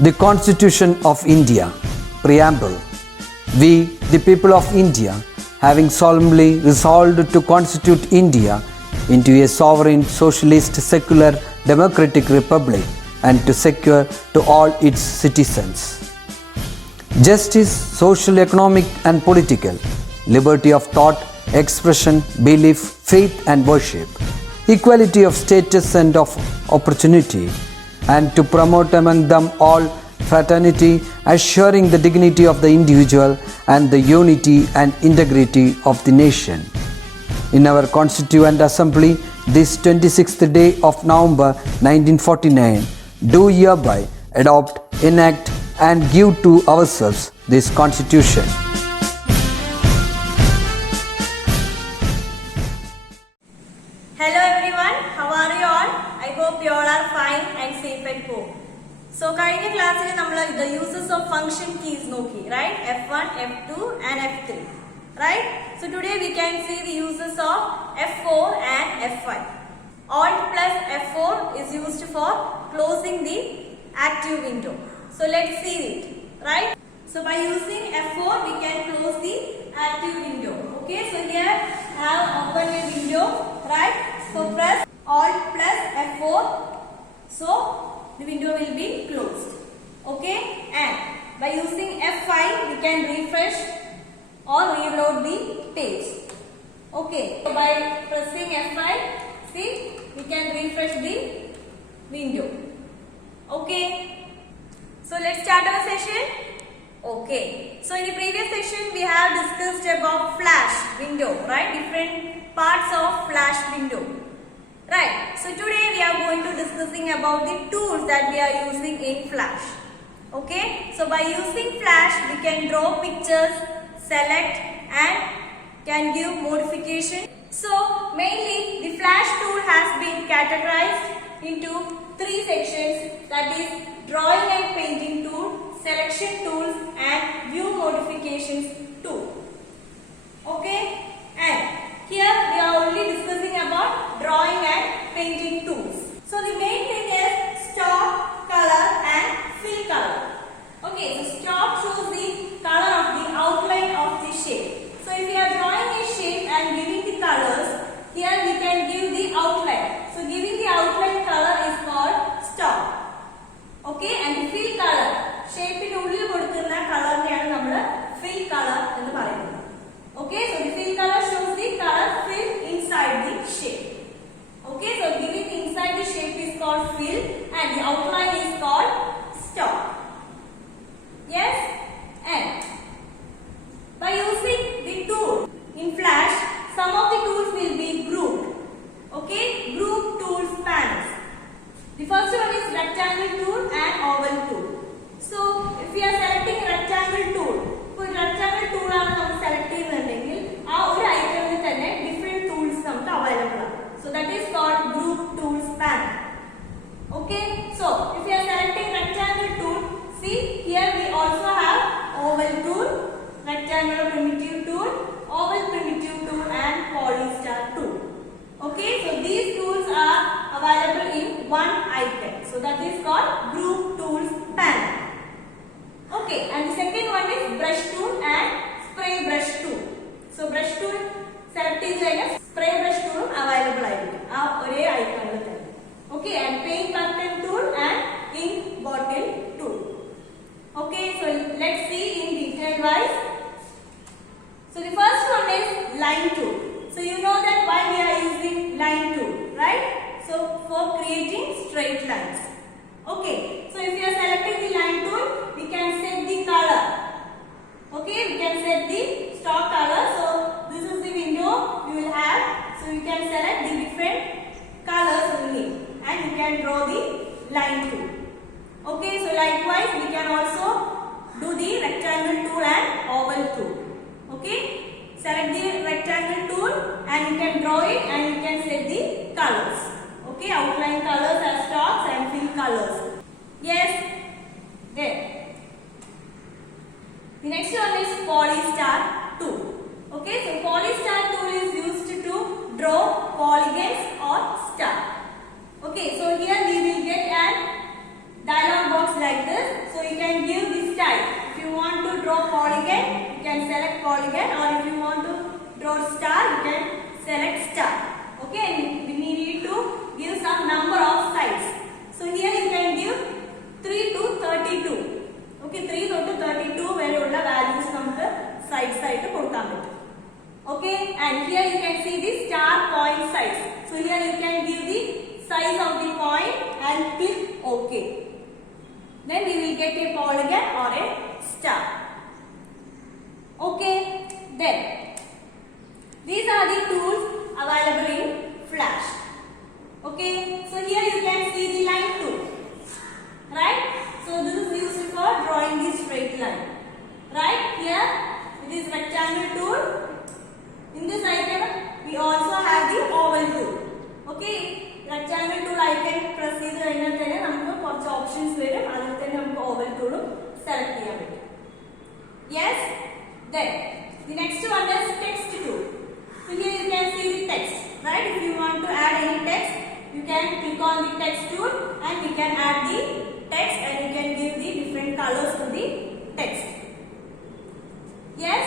The Constitution of India, Preamble. We, the people of India, having solemnly resolved to constitute India into a sovereign, socialist, secular, democratic republic and to secure to all its citizens justice, social, economic and political, liberty of thought, expression, belief, faith and worship, equality of status and of opportunity, and to promote among them all fraternity, assuring the dignity of the individual and the unity and integrity of the nation. In our Constituent Assembly, this 26th day of November 1949, do hereby adopt, enact and give to ourselves this Constitution. Hello everyone, how are you all? I hope you all are fine and safe at home. So, കഴിഞ്ഞ ക്ലാസ്സിൽ നമ്മൾ the uses of function keys നോക്കി, right? F1, F2 and F3, right? So today we can see the uses of F4 and F5. Alt plus F4 is used for closing the active window. So let's see it, right? So by using F4 we can close the active window. Okay, so here I have opened a window, right? So press Alt plus F4. So the window will be closed. Okay, and by using F5 we can refresh or reload the page. Okay, so by pressing F5, see, we can refresh the window. Okay, so let's start our session. Okay, so in the previous session we have discussed about flash window, right? Different parts of flash window, right? So today we are going to discussing about the tools that we are using in flash. Okay, so by using flash we can draw pictures, select and can give modification. So mainly the flash tool has been categorized into three sections, that is drawing and painting tool, selection tools and view modifications tool. Okay, and here we are only discussing about drawing and painting tools. So the main thing is stop, color and fill color. Okay, so stop shows the color of the outline of the shape. So if you are drawing a shape and giving the colors, here we can give the outline. So giving the outline color is called stop. Okay, and the fill color, shape in ഉള്ളിൽ കൊടുക്കുന്ന കളറിനെയാണ് നമ്മൾ fill color എന്ന് പറയുന്നത്. Okay, so the fill color shows the color fill inside the shape. Okay, so giving inside the shape is called fill and the outline is called stop. Yes, and by using the tool in flash, some of the tools will be grouped. Okay, group tools panels. The first one is rectangle tool and oval tool. So if we are selecting rectangle tool, for rectangle tool ആണ് നമ്മൾ select ചെയ്യുന്നുണ്ടെങ്കിൽ ആ ഒരു ഐറ്റമിൽ തന്നെ different tools നമുക്ക് available ആണ്. So that is called group tools panel. Okay, so if we are selecting rectangle tool, see here we also have oval tool, rectangular primitive tool, oval primitive tool and polystar tool. Okay, so these tools are available in one item. So that is called group tools panel. Okay, and the second one is brush tool and spray brush tool. So brush tool select ചെയ്താൽ spray brush tool available ആയിരിക്കും ആ ഒരേ ഐക്കണിൽ തന്നെ. Okay, and paint button tool and ink bottle tool. Okay, so let's see in detail wise. So the first one is line tool. So you know that why we are using line tool, right? So for creating straight lines. Okay, so if you are selecting the line tool, we can set the color. Okay, we can set the stock color. So this is the window we will have. So you can select the different colors only and you can draw the line tool. Okay, so likewise we can also do the rectangle tool and oval tool. Okay, select the rectangle tool and you can draw it and you can set the colors. Okay, outline colors as stocks and fill colors. Yes, there. The next one is polystar tool. Okay, so polystar tool is used to draw polygons or star. Okay, so here we will get an dialog box like this. So point and click OK. Then we will get a polygon or a star. Okay. Then these are the tools available in Flash. Okay. So here you can see the line tool. Right. So this is used for drawing the straight line. Right. Here it is rectangle tool. In this item we also have the oval tool. Okay. Rectangle tool icon press ചെയ്തു കഴിഞ്ഞാൽ തന്നെ നമുക്ക് കുറച്ച് options വരും. അതിൽ തന്നെ നമുക്ക് oval tool select ചെയ്യാൻ പറ്റും. Yes. Then the next one is text tool. So here you can see the text. Right. If you want to add any text, you can click on the text tool and you can add the text and you can give the different colors to the text. Yes.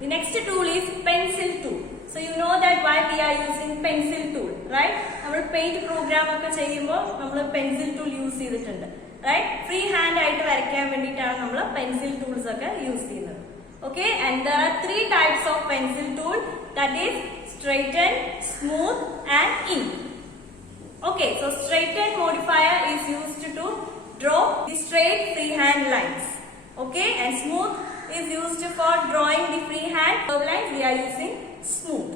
The next tool is pencil tool. So you know that why we are using pencil tool, right? നമ്മൾ paint programme ഒക്കെ ചെയ്യുമ്പോൾ നമ്മൾ pencil tool use ചെയ്തിട്ടുണ്ട്, right? Free hand ആയിട്ട് വരയ്ക്കാൻ വേണ്ടിയിട്ടാണ് നമ്മൾ pencil tools ഒക്കെ യൂസ് ചെയ്യുന്നത്. Okay, and there are 3 types of pencil tool, that is straighten, smooth and ink. Okay, so straighten modifier is used to draw the straight freehand lines. Okay, and smooth is used for drawing the freehand curve lines. We are using smooth.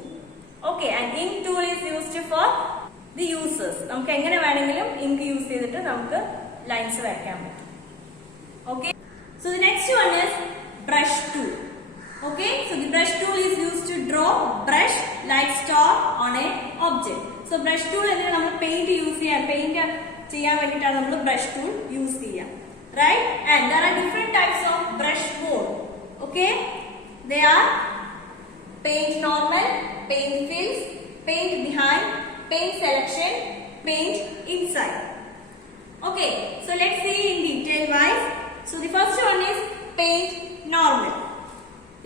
Okay, and ink tool is used for the users. നമുക്ക് എങ്ങനെ വേണമെങ്കിലും ink use ചെയ്തിട്ട് നമുക്ക് lines വരയ്ക്കാൻ പറ്റും. Okay, so the next one is brush tool. Okay, so the brush tool is used to draw brush like star on a object. So brush tool എന്നാൽ നമ്മൾ paint use ചെയ്യാൻ വേണ്ടിയിട്ടാണ് നമ്മൾ brush tool use ചെയ്യുക, right? And there are different types of brush mode. Okay, they are paint normal, paint fills, paint behind, paint selection, paint inside. Okay, so let's see in detail wise. So the first one is paint normal.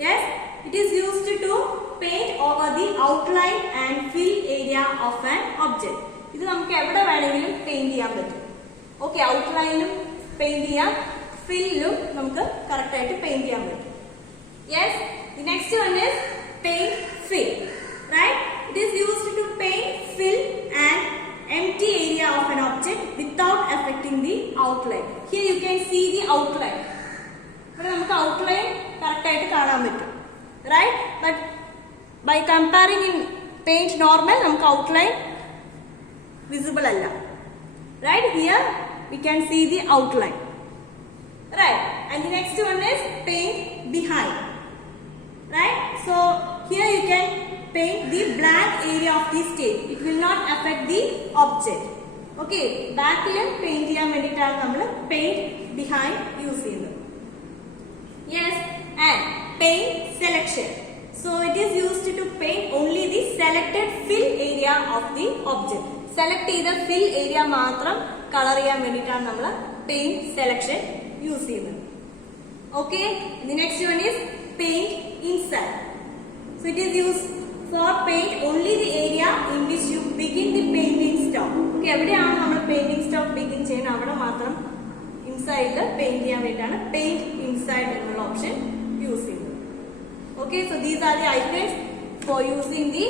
Yes, it is used to paint over the outline and fill area of an object. ഇത് നമുക്ക് എവിടെ വേണമെങ്കിലും paint ചെയ്യാൻ പറ്റും. Okay, ഔട്ട്ലൈനിലും paint ചെയ്യാം, ഫില്ലിലും നമുക്ക് correct ആയിട്ട് paint ചെയ്യാൻ പറ്റും. Yes, the next one is paint fill, right? It is used to paint, fill an empty area of an object without affecting the outline. Here you can see the outline. ഇവിടെ നമുക്ക് outline correct ആയിട്ട് കാണാൻ പറ്റും, right? But by comparing in paint normal നമുക്ക് outline visible അല്ല, right? Here we can see the outline, right? And the next one is paint behind. Right, so here you can paint the blank area of the stage. It will not affect the object. Okay, backലും paint ചെയ്യാൻ വേണ്ടിയിട്ടാണ് നമ്മൾ paint behind use ചെയ്യുന്നത്. Yes, and paint selection. So it is used to paint only the selected fill area of the object. Select ചെയ്ത fill area മാത്രം colour ചെയ്യാൻ വേണ്ടിയിട്ടാണ് നമ്മൾ paint selection use ചെയ്യുന്നത്. Okay, the next one is paint inside. So it is used for paint only the area in which you begin the painting stop. Okay, എവിടെയാണ് നമ്മൾ painting stop begin ചെയ്യുന്നത് അവിടെ മാത്രം inside paint ചെയ്യാൻ വേണ്ടിയാണ് paint inside എന്നുള്ള option use ചെയ്യുന്നത്. Okay, so these are the icons for using the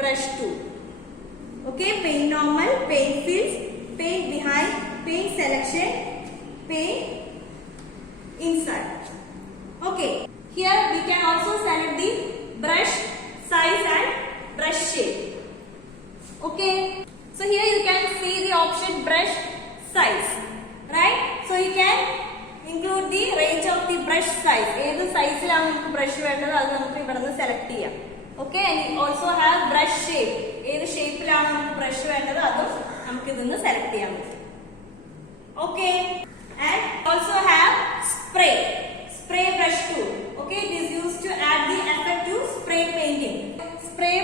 brush tool. Okay, paint normal, paint fills, paint behind, paint selection, paint inside. Okay, here we can also select the brush size and brush shape. Okay, so here you can see the option brush size, right? So you can include the range of the brush size. ഏത് സൈസിലാണ് നമുക്ക് brush വേണ്ടത് അത് നമുക്ക് ഇവിടെ നിന്ന് select ചെയ്യാം. Okay, and you also have brush shape. ഏത് ഷേപ്പിലാണ് നമുക്ക് ബ്രഷ് വേണ്ടത് അതും നമുക്ക് ഇതിന്ന് സെലക്ട് ചെയ്യാൻ പറ്റും. Okay, and also have spray brush tool. Okay, it is used to add the effect to spray painting. Spray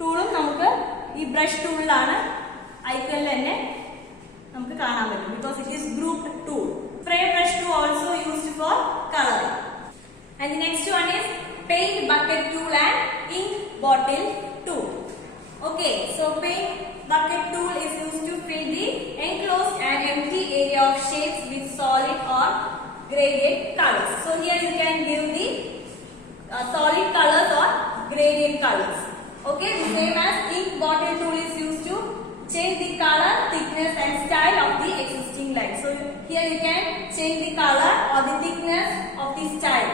ടൂളും നമുക്ക് ഈ ബ്രഷ് ടൂളിലാണ് ഐക്കണിൽ തന്നെ നമുക്ക് കാണാൻ പറ്റും, because it is grouped tool. Spray brush tool also used for coloring. And the next one is paint bucket tool and ink bottle tool. Okay, so paint bucket tool is used to fill the enclosed and empty area of shapes with solid or gradient colors. So here you can give the solid colors or gradient colors. Okay, the same as ink bottle tool is used to change the color, thickness and style of the existing line. So here you can change the color or the thickness of the style.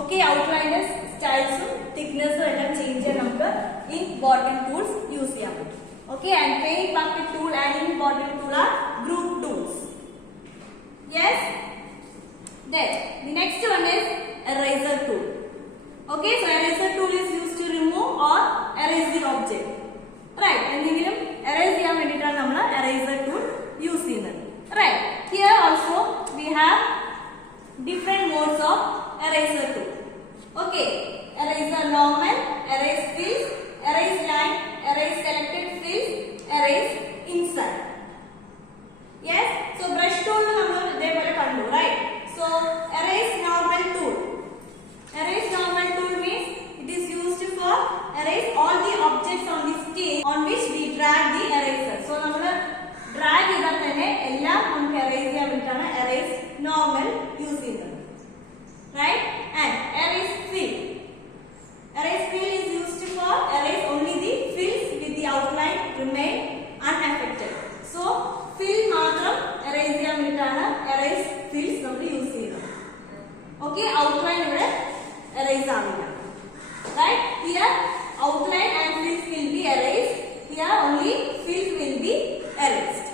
Okay, outline styles, thickness എല്ലാം change ചെയ്യാൻ നമുക്ക് ink bottle tools use ചെയ്യാൻ പറ്റും. Okay, and paint bucket tool and ink bottle tool are group tools. Yes. Then the next one is eraser tool. Okay, so eraser tool is used to remove or erase the object. Right, എന്തെങ്കിലും erase ചെയ്യാൻ വേണ്ടിയിട്ടാണ് നമ്മൾ eraser tool use ചെയ്യുന്നത്. Right, here also we have different modes of eraser tool. Okay, eraser normal, erase fills, erase line, erase selected fills, erase inside. Yes, so brush tool നമ്മൾ ഇതേപോലെ കണ്ടു. Right, so erase normal tool. Erase normal tool means it is used for erase all the objects on the stage on which we drag the eraser. So നമ്മൾ drag ചെയ്താൽ തന്നെ എല്ലാം നമുക്ക് erase ചെയ്യാൻ വേണ്ടിയിട്ടാണ് erase normal use ചെയ്യുന്നത്. Right, and erase fill. Erase fill is used for erase only the fills with the outline remain unaffected. So fill മാത്രം erase ചെയ്യാൻ വേണ്ടിയിട്ടാണ് erase fills നമ്മൾ use ചെയ്യുന്നത്. Okay, outline ഇവിടെ erase ആവില്ല. Right, here outline and fills will be erased. Here only fills will be erased.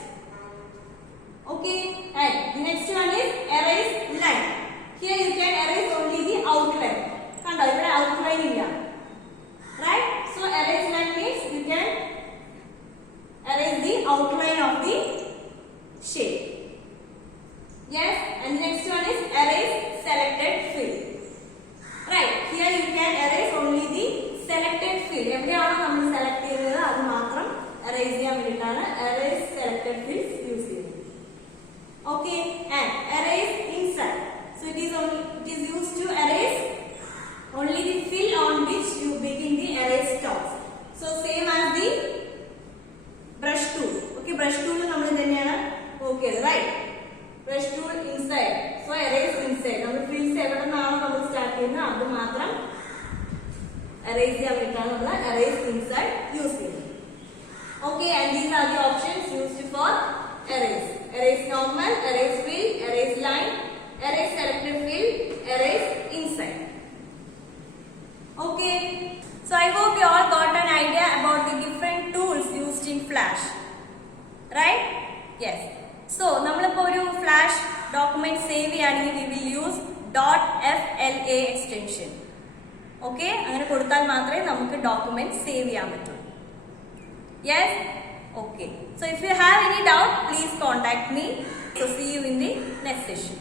Okay, and the next one is erase line. Here you can erase only the outline. കണ്ടോ ഇവിടെ outline ഇല്ല. Right, so erase line means you can erase the outline of the shape. Yes, and the next one is erase selected fill. Right, here you can erase only the selected fill. എവിടെയാണോ നമ്മൾ select ചെയ്തത് അത് മാത്രം erase ചെയ്യാൻ വേണ്ടിയിട്ടാണ് erase selected fills use ചെയ്യുന്നത്. Okay, and erase inside. So it is used to erase only the fill on which you begin the erase stops. So same as the brush tool. Okay, brush tool നമ്മൾ തന്നെയാണ് നോക്കിയത്. Right, brush tool inside. So erase inside. നമ്മൾ fills എവിടെ നിന്നാണോ നമ്മൾ start ചെയ്യുന്നത് അത് മാത്രം erase ചെയ്യാൻ വേണ്ടിയിട്ടാണ് നമ്മൾ erase inside use ചെയ്യുന്നത്. Okay, and these are the options used for erase. Erase normal, erase fill, erase line, erase selected fill, erase inside. Okay, so I hope you all got an idea about the different tools used in Flash. Right? Yes. So നമ്മളിപ്പോൾ ഒരു flash document save ചെയ്യുകയാണെങ്കിൽ we will use .fla extension. Okay, അങ്ങനെ കൊടുത്താൽ മാത്രമേ നമുക്ക് document save ചെയ്യാൻ പറ്റൂ. Yes? Okay. So if you have any doubt, please contact me. So see you in the next session.